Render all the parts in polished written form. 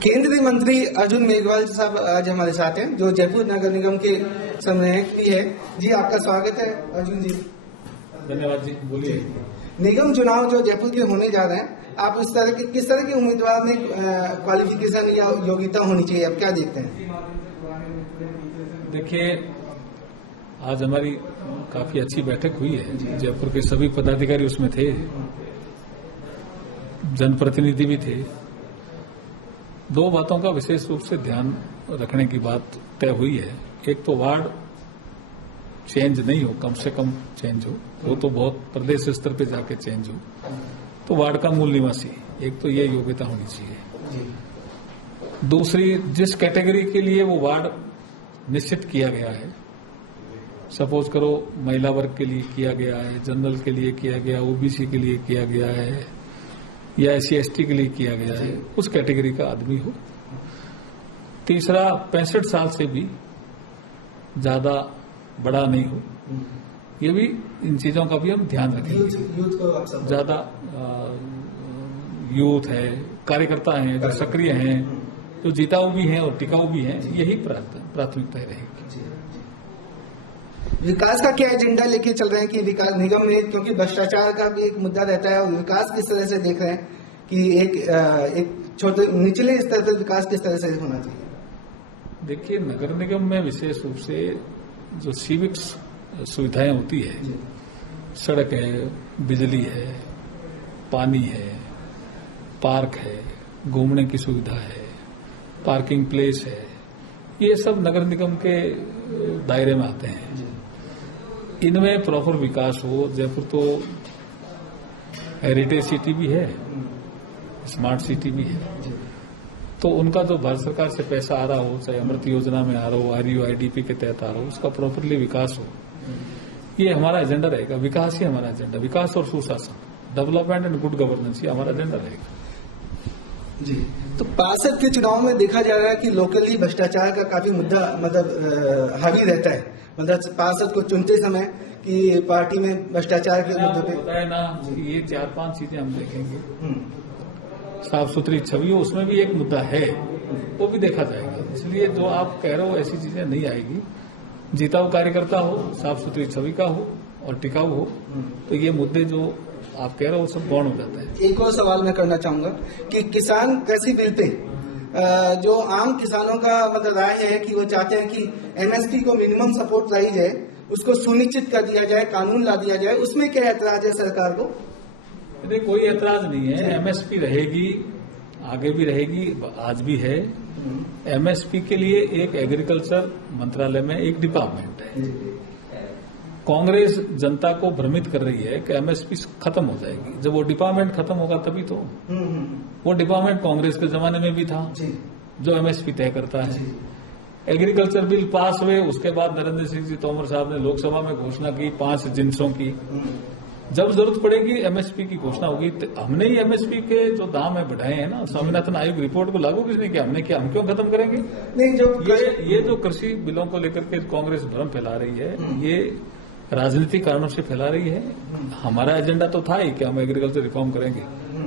केंद्रीय मंत्री अर्जुन मेघवाल साहब आज हमारे साथ हैं, जो जयपुर नगर निगम के समन्वयक भी है। जी, आपका स्वागत है अर्जुन जी। धन्यवाद जी, बोलिए। निगम चुनाव जो जयपुर के होने जा रहे हैं, आप किस तरह के उम्मीदवार में क्वालिफिकेशन या योग्यता होनी चाहिए, आप क्या देखते हैं? देखिए, आज हमारी काफी अच्छी बैठक हुई है। जयपुर के सभी पदाधिकारी उसमें थे, जनप्रतिनिधि भी थे। दो बातों का विशेष रूप से ध्यान रखने की बात तय हुई है। एक तो वार्ड चेंज नहीं हो, कम से कम चेंज हो, वो तो बहुत प्रदेश स्तर पे जाके चेंज हो, तो वार्ड का मूल निवासी, एक तो ये योग्यता होनी चाहिए। दूसरी, जिस कैटेगरी के लिए वो वार्ड निश्चित किया गया है, सपोज करो महिला वर्ग के लिए किया गया है, जनरल के लिए किया गया, ओबीसी के लिए किया गया है, या SC/ST के लिए किया गया है, उस कैटेगरी का आदमी हो। तीसरा, 65 साल से भी ज्यादा बड़ा नहीं हो। ये भी, इन चीजों का भी हम ध्यान रखेंगे। ज्यादा यूथ है, कार्यकर्ता हैं, जो सक्रिय हैं, जो जीताऊ भी हैं और टिकाऊ भी हैं, यही प्राथमिकता रहेगी। विकास का क्या एजेंडा लेके चल रहे हैं कि विकास निगम में, क्योंकि भ्रष्टाचार का भी एक मुद्दा रहता है, और विकास किस तरह से देख रहे हैं कि एक छोटे निचले स्तर पर विकास किस तरह से होना चाहिए? देखिए, नगर निगम में विशेष रूप से जो सिविक्स सुविधाएं होती है, सड़क है, बिजली है, पानी है, पार्क है, घूमने की सुविधा है, पार्किंग प्लेस है, ये सब नगर निगम के दायरे में आते हैं। इनमें प्रॉपर विकास हो। जयपुर तो हेरिटेज सिटी भी है, स्मार्ट सिटी भी है, तो उनका जो भारत सरकार से पैसा आ रहा हो, चाहे अमृत योजना में आ रहा हो, RUIDP के तहत आ रहा हो, उसका प्रॉपरली विकास हो, ये हमारा एजेंडा रहेगा। विकास ही हमारा एजेंडा, विकास और सुशासन, डेवलपमेंट एंड गुड गवर्नेंस, ये हमारा एजेंडा रहेगा। जी, तो पार्षद के चुनाव में देखा जा रहा है कि लोकली भ्रष्टाचार का काफी मुद्दा हावी रहता है। पार्षद को चुनते समय कि पार्टी में भ्रष्टाचार के मुद्दे पे बताया ना, ये 4-5 चीजें हम देखेंगे। साफ सुथरी छवि हो, उसमें भी एक मुद्दा है, वो भी देखा जाएगा। इसलिए जो आप कह रहे हो ऐसी चीजें नहीं आएगी। जीताऊ कार्यकर्ता हो, साफ सुथरी छवि का हो और टिकाऊ हो, तो ये मुद्दे जो आप कह रहे हो सब गौण हो जाता है। एक और सवाल मैं करना चाहूंगा कि किसान कृषि बिल पे जो आम किसानों का राय है कि वो चाहते हैं कि MSP को मिनिमम सपोर्ट लाई जाए, उसको सुनिश्चित कर दिया जाए, कानून ला दिया जाए, उसमें क्या ऐतराज है सरकार को? नहीं, कोई ऐतराज नहीं है। MSP रहेगी, आगे भी रहेगी, आज भी है। MSP के लिए एक एग्रीकल्चर मंत्रालय में एक डिपार्टमेंट है। कांग्रेस जनता को भ्रमित कर रही है कि MSP खत्म हो जाएगी। जब वो डिपार्टमेंट खत्म होगा तभी तो। वो डिपार्टमेंट कांग्रेस के जमाने में भी था, जो MSP तय करता है। एग्रीकल्चर बिल पास हुए, उसके बाद नरेंद्र सिंह जी तोमर साहब ने लोकसभा में घोषणा की 5 जिन्सों की। जब जरूरत पड़ेगी MSP की घोषणा होगी। हमने ही MSP के जो दाम है बढ़ाए हैं ना, स्वामीनाथन आयोग रिपोर्ट को लागू किसने किया? हमने किया। हम क्यों खत्म करेंगे? नहीं, ये जो कृषि बिलों को लेकर के कांग्रेस भ्रम फैला रही है, ये राजनीतिक कारणों से फैला रही है। हमारा एजेंडा तो था ही कि हम एग्रीकल्चर रिफॉर्म करेंगे,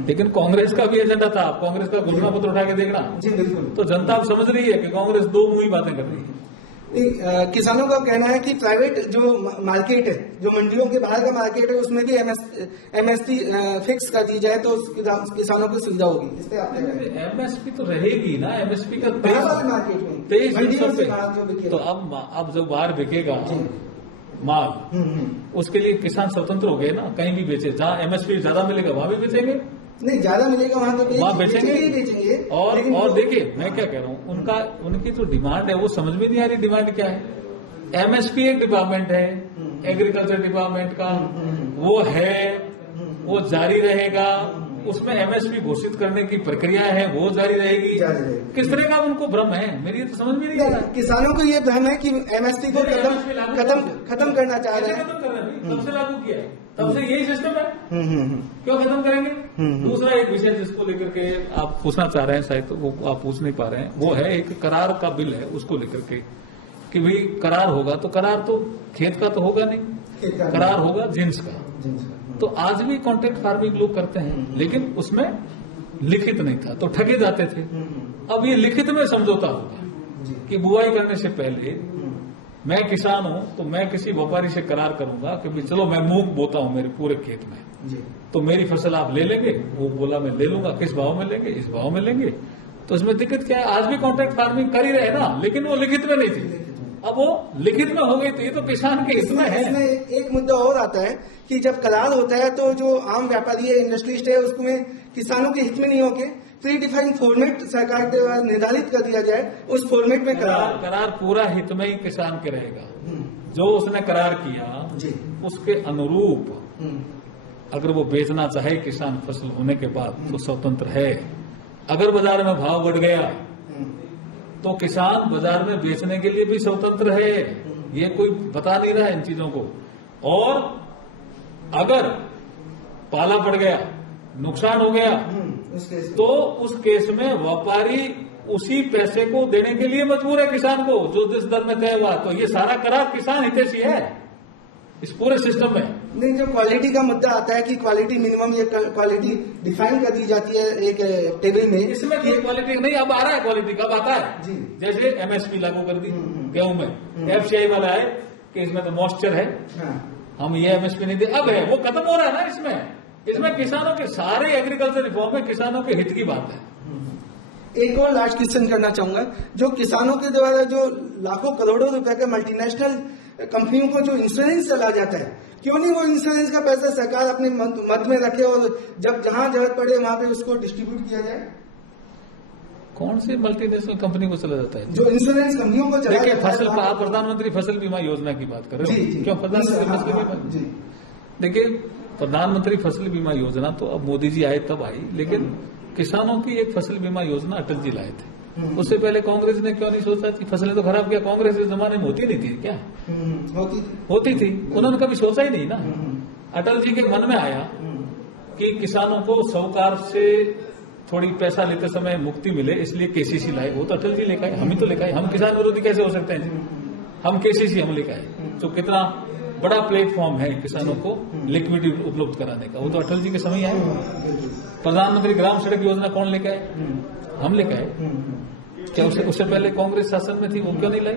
लेकिन कांग्रेस का भी एजेंडा था। कांग्रेस का घोषणा पत्र उठा के देखना। जी बिल्कुल। तो जनता अब समझ रही है कि कांग्रेस दो मुंही बातें कर रही है। किसानों का कहना है कि प्राइवेट जो मार्केट है, जो मंडियों के बाहर का मार्केट है, उसमें भी MSP फिक्स कर दी जाए तो किसानों को सुविधा होगी। इस पे आप MSP तो रहेगी ना। MSP का मार्केट में 23 तो अब जब बाहर बिकेगा माल, उसके लिए किसान स्वतंत्र हो गए ना, कहीं भी बेचे। जहाँ MSP ज्यादा मिलेगा वहां भी बेचेंगे। नहीं, ज्यादा मिलेगा वहां तो वहां बेचेंगे। और देखिए, मैं क्या कह रहा हूँ, उनकी जो डिमांड है वो समझ में नहीं आ रही। डिमांड क्या है? MSP एक डिपार्टमेंट है एग्रीकल्चर डिपार्टमेंट का, वो है, वो जारी रहेगा। उसमें MSP घोषित करने की प्रक्रिया है, वो जारी रहेगी। किस तरह का उनको भ्रम है, मेरी तो समझ में नहीं आ रहा। किसानों को ये भ्रम है कि MSP को खत्म करना चाह रहे हैं। तब से लागू किया है, तब से यही सिस्टम है। क्यों खत्म करेंगे? दूसरा एक विषय जिसको लेकर के आप पूछना चाह रहे हैं, शायद वो आप पूछ नहीं पा रहे हैं, वो है एक करार का बिल है, उसको लेकर के कि भाई करार होगा, तो करार तो खेत का तो होगा नहीं, करार होगा जिन्स का। तो आज भी कॉन्ट्रैक्ट फार्मिंग लोग करते हैं, लेकिन उसमें लिखित नहीं था तो ठगे जाते थे। अब ये लिखित में समझौता होगा कि बुआई करने से पहले मैं किसान हूं तो मैं किसी व्यापारी से करार करूंगा कि भाई चलो मैं मूंग बोता हूं मेरे पूरे खेत में, तो मेरी फसल आप ले लेंगे। वो बोला मैं ले लूंगा, किस भाव में लेंगे, इस भाव में लेंगे। तो इसमें दिक्कत क्या है, आज भी कॉन्ट्रैक्ट फार्मिंग कर ही रहे ना, लेकिन वो लिखित में नहीं थी। अब वो लिखित में हो गई तो ये तो किसान के हित में है। इसमें एक मुद्दा और आता है कि जब करार होता है तो जो आम व्यापारी है, इंडस्ट्रिस्ट है, उसमें किसानों के हित में नहीं होके प्री डिफाइंड फॉर्मेट सरकार के द्वारा निर्धारित कर दिया जाए, उस फॉर्मेट में करार पूरा हित में ही किसान के रहेगा। जो उसने करार किया उसके अनुरूप अगर वो बेचना चाहे किसान फसल होने के बाद तो स्वतंत्र है। अगर बाजार में भाव बढ़ गया तो किसान बाजार में बेचने के लिए भी स्वतंत्र है, ये कोई बता नहीं रहा है इन चीजों को। और अगर पाला पड़ गया, नुकसान हो गया, तो उस केस में व्यापारी उसी पैसे को देने के लिए मजबूर है किसान को, जो जिस दर में तय हुआ। तो ये सारा करार किसान हितैषी है इस पूरे सिस्टम में। नहीं, जो क्वालिटी का मुद्दा आता है कि क्वालिटी मिनिमम, ये क्वालिटी डिफाइन कर दी जाती है एक टेबल में, इसमें ये क्वालिटी नहीं, अब आ रहा है क्वालिटी, कब आता है जी। जैसे एमएसपी लागू कर दी गेहूं में, एफसीआई वाला है कि इसमें तो मॉइस्चर है, हम ये एमएसपी नहीं दे, अब है वो खत्म हो रहा है ना। इसमें किसानों के सारे एग्रीकल्चर रिफॉर्म में किसानों के हित की बात है। एक और लास्ट क्वेश्चन करना चाहूंगा, जो किसानों के द्वारा जो लाखों करोड़ों रुपए का मल्टीनेशनल कंपनियों को जो इंश्योरेंस चला जाता है, क्यों नहीं वो इंश्योरेंस का पैसा सरकार अपने मद में रखे और जब जहां जरूरत पड़े वहां पे उसको डिस्ट्रीब्यूट किया जाए? कौन सी मल्टीनेशनल कंपनी को चला जाता है? जो इंश्योरेंस कंपनियों को चला जाता है। फसल, आप प्रधानमंत्री फसल बीमा योजना की बात कर रहे हो? क्यों प्रधानमंत्री फसल बीमा? देखिए, प्रधानमंत्री फसल बीमा योजना तो अब मोदी जी आए तब आई, लेकिन किसानों की एक फसल बीमा योजना अटल जी लाए थे। उससे पहले कांग्रेस ने क्यों नहीं सोचा कि फसलें तो खराब किया, कांग्रेस के जमाने में होती नहीं थी क्या? होती थी, उन्होंने कभी सोचा ही नहीं ना। अटल जी के मन में आया कि किसानों को साहूकार से थोड़ी पैसा लेते समय मुक्ति मिले, इसलिए केसीसी लाए। वो तो अटल जी लेकर आए, हम ही तो लेकर आए। हम किसान विरोधी कैसे हो सकते हैं? हम केसीसी हम लेकर आए, तो कितना बड़ा प्लेटफॉर्म है किसानों को लिक्विडिटी उपलब्ध कराने का। वो तो अटल जी के समय आए। प्रधानमंत्री ग्राम सड़क योजना कौन लेकर आए? हम लेकर आए। क्या उससे पहले कांग्रेस शासन में थी, वो क्यों नहीं लाई?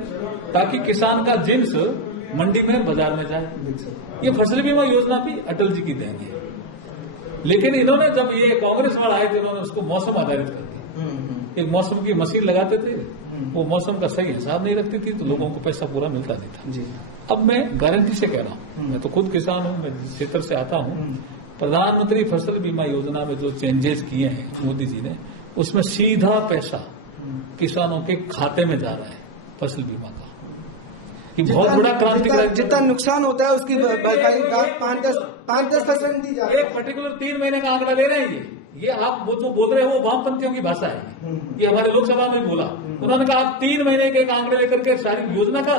ताकि किसान का जिन्स मंडी में बाजार में जाए। ये फसल बीमा योजना भी अटल जी की देन है, लेकिन इन्होंने जब ये कांग्रेस वाला आए तो इन्होंने उसको मौसम आधारित कर दिया। एक मौसम की मशीन लगाते थे, वो मौसम का सही हिसाब नहीं रखती थी, तो लोगों को पैसा पूरा मिलता नहीं था जी। अब मैं गारंटी से कह रहा हूँ, मैं तो खुद किसान हूँ, मैं जिस क्षेत्र से आता हूँ, प्रधानमंत्री फसल बीमा योजना में जो चेंजेस किए हैं मोदी जी ने, उसमें सीधा पैसा किसानों के खाते में जा रहा है फसल बीमा का। कि बहुत बड़ा क्रांतिकारी, जितना नुकसान होता है उसकी भरपाई 5-10% दी जाती है। एक पर्टिकुलर 3 महीने का आंकड़ा ले रहे हैं ये आप वो जो बोल रहे हैं वो वामपंथियों की भाषा है। ये हमारे लोकसभा में बोला, उन्होंने कहा आप 3 महीने के एक आंकड़े लेकर के सारी योजना का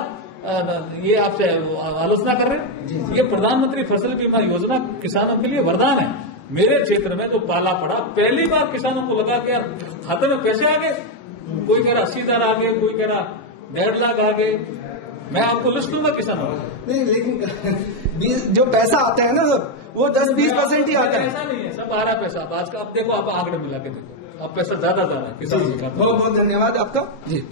ये आपसे आलोचना कर रहे हैं। ये प्रधानमंत्री फसल बीमा योजना किसानों के लिए वरदान है। मेरे क्षेत्र में जो पाला पड़ा, पहली बार किसानों को लगा कि यार खाते में पैसे आ गए। कोई कह रहा 80,000 आ गए, कोई कह रहा 1.5 लाख आ गए। मैं आपको लिस्ट दूंगा किसानों को। नहीं, लेकिन जो पैसा आता है ना सर, वो 10-20% ही आता है। ऐसा नहीं है, सब आ रहा पैसा। आज का अब देखो, आप आंकड़े मिला के देखो, अब पैसा ज्यादा जा रहा है किसान। बहुत बहुत धन्यवाद आपका जी।